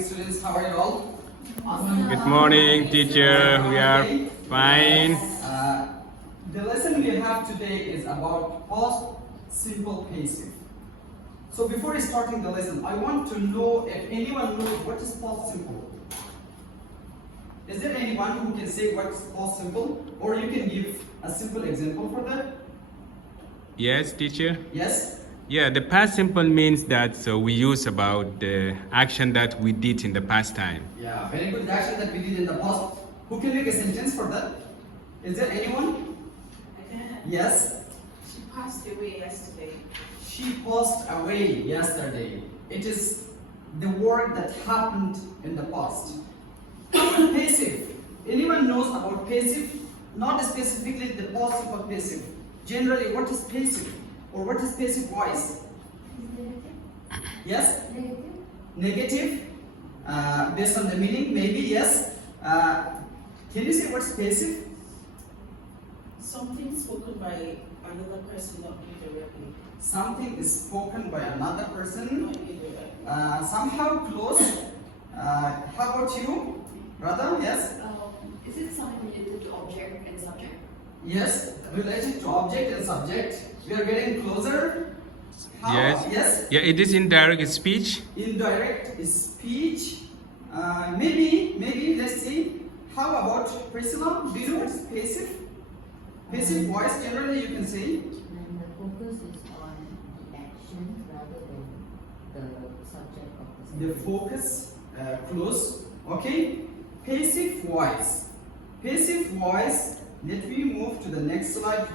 Students, how are you all? Good morning, teacher. We are fine. The lesson we have today is about past simple passive. So before starting the lesson, I want to know if anyone knows what is past simple. Is there anyone who can say what is past simple? Or you can give a simple example for that? Yes, teacher. Yes? Yeah, the past simple means that we use about the action that we did in the past time. Yeah, very good. The action that we did in the past. Who can make a sentence for that? Is there anyone? Yes? She passed away yesterday. She passed away yesterday. It is the word that happened in the past. Passive. Anyone knows about passive? Not specifically the past simple passive. Generally, what is passive? Or what is passive voice? Yes? Negative. Based on the meaning, maybe, yes. Can you say what's passive? Something spoken by another person, not indirectly. Something is spoken by another person. Not indirectly. Somehow close. How about you, brother? Yes? Is it something related to object and subject? Yes, related to object and subject. We are getting closer. How? Yes. Yes? Yeah, it is indirect speech. Indirect speech. Maybe, let's see. How about Priscilla? Do you know what is passive? Passive voice, generally you can say. When the focus is on the action rather than the subject of the The sentence. focus, close. Okay? Passive voice. Passive voice. Let me move to the next slide.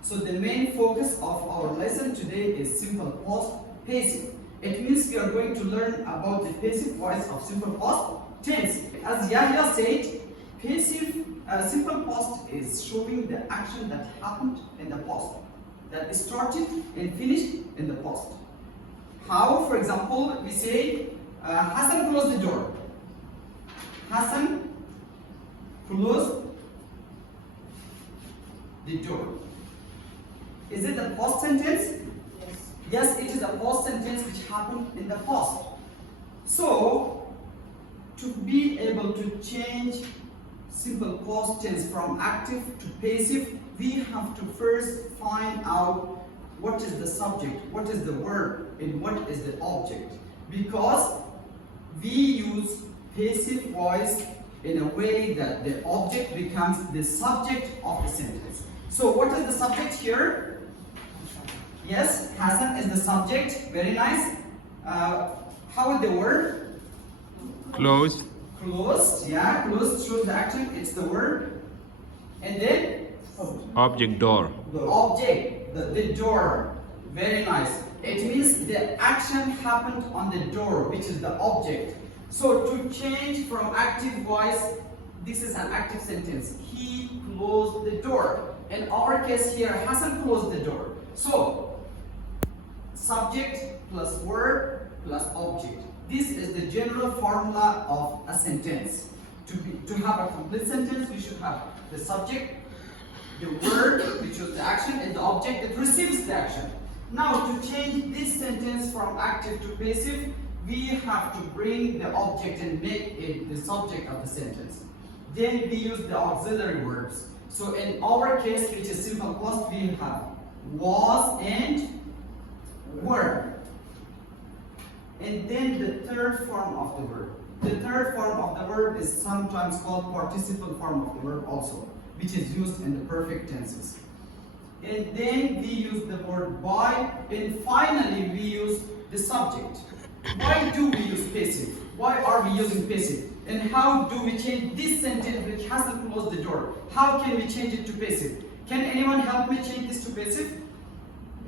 So the main focus of our lesson today is simple past passive. It means we are going to learn about the passive voice of simple past tense. As Yahya said, passive simple past is showing the action that happened in the past, that started and finished in the past. How, for example, we say Hassan closed the door. Hassan closed the door. Is it a past sentence? Yes. Yes, it is a past sentence which happened in the past. So, to be able to change simple past tense from active to passive, we have to first find out what is the subject, what is the verb, and what is the object. Because we use passive voice in a way that the object becomes the subject of the sentence. So, what is the subject here? Yes, Hassan is the subject. Very nice. How is the word? Closed. Closed. Yeah, closed shows the action. It's the word. And then Object door. the object, the door. Very nice. It means the action happened on the door, which is the object. So to change from active voice, this is an active sentence. He closed the door. In our case here, Hassan closed the door. So subject plus verb plus object. This is the general formula of a sentence. To have a complete sentence, we should have the subject, the word, which is the action, and the object that receives the action. Now, to change this sentence from active to passive, we have to bring the object and make it the subject of the sentence. Then we use the auxiliary verbs. So in our case, which is simple past, we have was and were. And then the third form of the verb. The third form of the verb is sometimes called participle form of the verb also, which is used in the perfect tenses. And then we use the word by, and finally we use the subject. Why do we use passive? Why are we using passive? And how do we change this sentence which hasn't closed the door? How can we change it to passive? Can anyone help me change this to passive?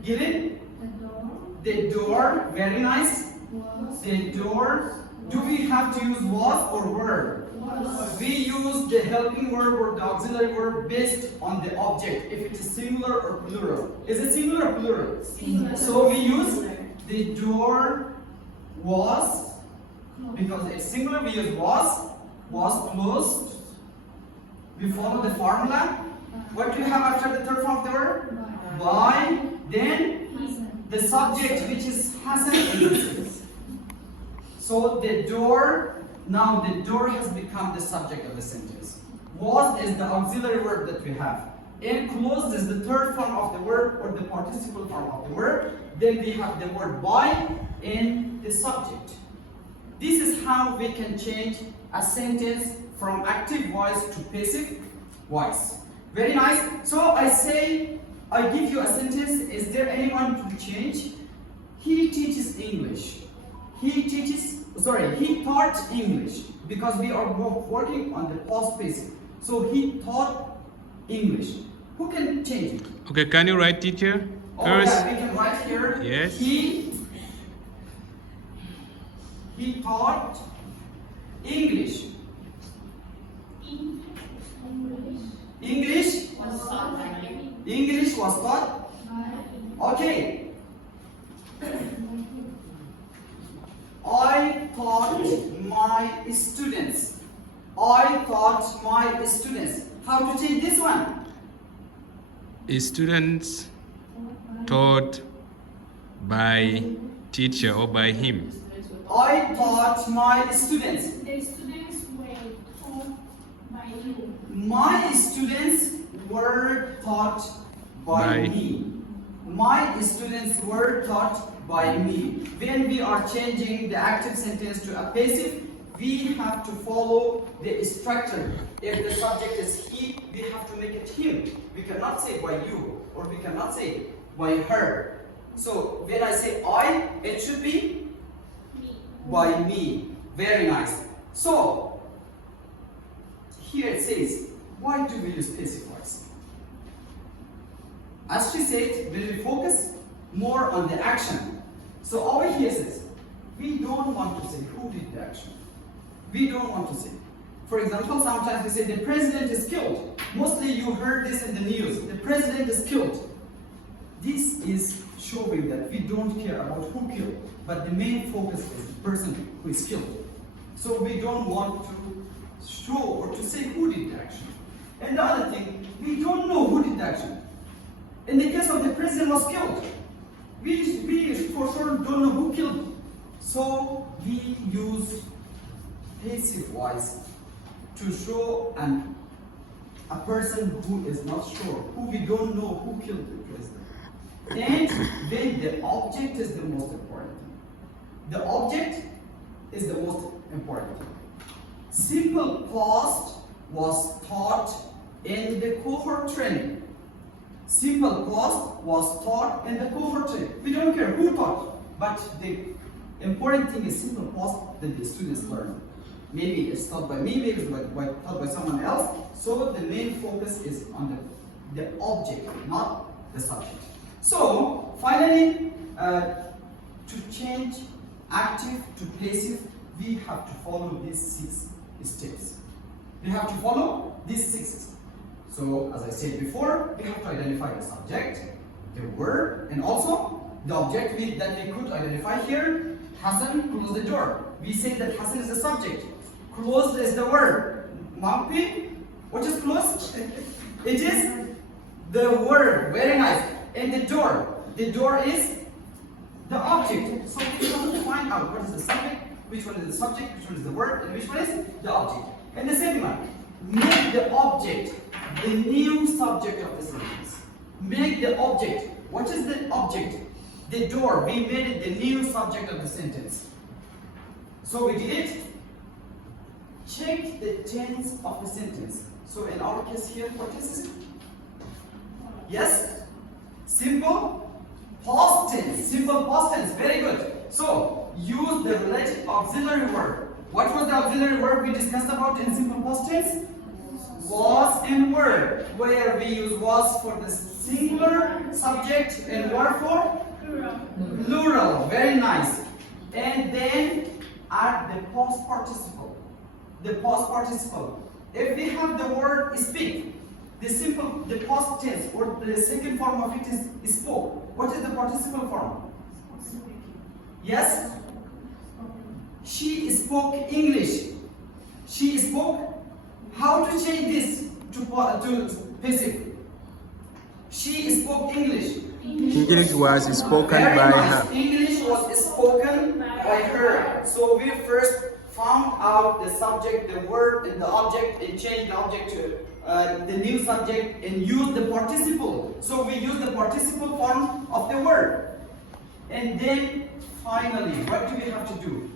Gideon? The door, very nice. The door. Do we have to use was or were? We use the helping verb or the auxiliary verb based on the object, if it is singular or plural. Is it singular or plural? Singular. So we use the door was, because it's singular, we use was closed. We follow the formula. What do you have after the third form of the verb? By, then the subject, which is Hassan. So the door, now the door has become the subject of the sentence. Was is the auxiliary verb that we have. Enclosed is the third form of the verb or the participle form of the verb. Then we have the word by in the subject. This is how we can change a sentence from active voice to passive voice. Very nice. So I say, I give you a sentence. Is there anyone to change? He teaches English. He taught English, because we are working on the past passive. So he taught English. Who can change it? Okay, can you write, teacher? Oh First. yeah, we can write here. Yes. He taught English. English was taught. Okay. I taught my students. How to change this one? Students taught by teacher or by him. I taught my students. The students were taught by you. My students were taught by me. My students were taught by me. When we are changing the active sentence to a passive, we have to follow the structure. If the subject is he, we have to make it him. We cannot say by you, or we cannot say by her. So when I say I, it should be by me. Very nice. So here it says, why do we use passive voice? As she said, we will focus more on the action. So over here says, we don't want to say who did the action. We don't want to say. For example, sometimes we say the president is killed. Mostly you heard this in the news. The president is killed. This is showing that we don't care about who killed, but the main focus is the person who is killed. So we don't want to show or to say who did the action. And the other thing, we don't know who did the action. In the case of the president was killed, we for sure don't know who killed him. So we use passive voice to show a person who is not sure, who we don't know who killed the president. And then the object is the most important thing. The object is the most important thing. Simple past was taught in the cohort training. Simple past was taught in the cohort training. We don't care who taught, but the important thing is simple past that the students learn. Maybe it's taught by me, maybe it's taught by someone else. So the main focus is on the object, not the subject. So finally, to change active to passive, we have to follow these 6 steps. We have to follow these 6 steps. So as I said before, we have to identify the subject, the verb, and also the object that we could identify here. Hassan closed the door. We say that Hassan is the subject. Closed is the verb. Mampi, what is closed? It is the verb. Very nice. And the door is the object. So we have to find out what is the subject, which one is the subject, which one is the verb, and which one is the object. And the second one, make the object the new subject of the sentence. Make the object. What is the object? The door. We made it the new subject of the sentence. So we did it. Check the tense of the sentence. So in our case here, what is it? Yes? Simple past tense. Simple past tense. Very good. So use the related auxiliary verb. What was the auxiliary verb we discussed about in simple past tense? Was and were, where we use was for the singular subject and were for plural. Very nice. And then add the past participle. The past participle. If we have the word speak, the past tense or the second form of it is spoke. What is the participle form? Yes? She spoke English. She spoke. How to change this to passive? She spoke English. English was spoken Very by nice. her. English was spoken by her. So we first found out the subject, the word, and the object, and changed the object to the new subject and used the participle. So we use the participle form of the word. And then finally, what do we have to do?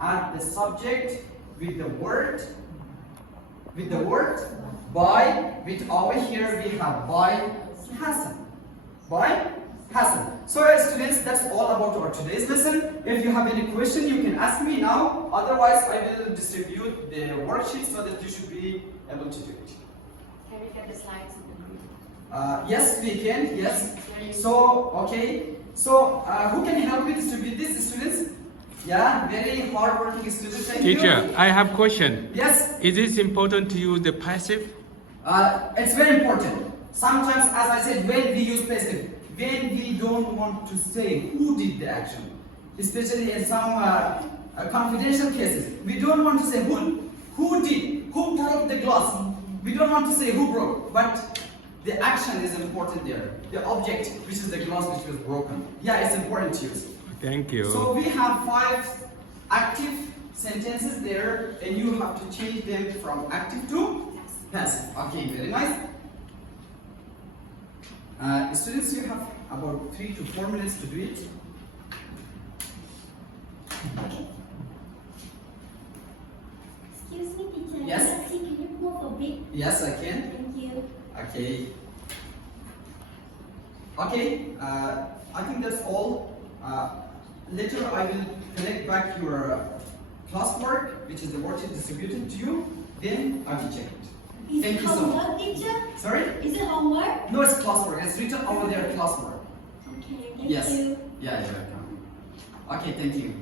Add the subject with the word, by, with over here we have by Hassan. By Hassan. So students, that's all about our today's lesson. If you have any question, you can ask me now. Otherwise, I will distribute the worksheet so that you should be able to do it. Can we get the slides in the group? Yes, we can. Yes. So, okay. So, who can help me distribute this, students? Yeah, very hard-working students. Thank you. Teacher, I have question. Yes. Is it important to use the passive? It's very important. Sometimes, as I said, when we use passive, when we don't want to say who did the action, especially in some confidential cases, we don't want to say who did, who broke the glass. We don't want to say who broke, but the action is important there. The object, which is the glass which was broken. Yeah, it's important to use. Thank you. So we have 5 active sentences there, and you have to change them from active to passive. Okay, very nice. Students, you have about 3 to 4 minutes to do it. Excuse me, teacher. Yes? Can you move a bit? Yes, I can. Thank you. Okay. Okay, I think that's all. Later I will collect back your classwork, which is the worksheet distributed to you. Then I will check it. Is Thank it you so much. homework, teacher? Sorry? Is it homework? No, it's classwork. It's written over there, classwork. Okay, thank Yes. you. Yeah, you're welcome. Okay, thank you.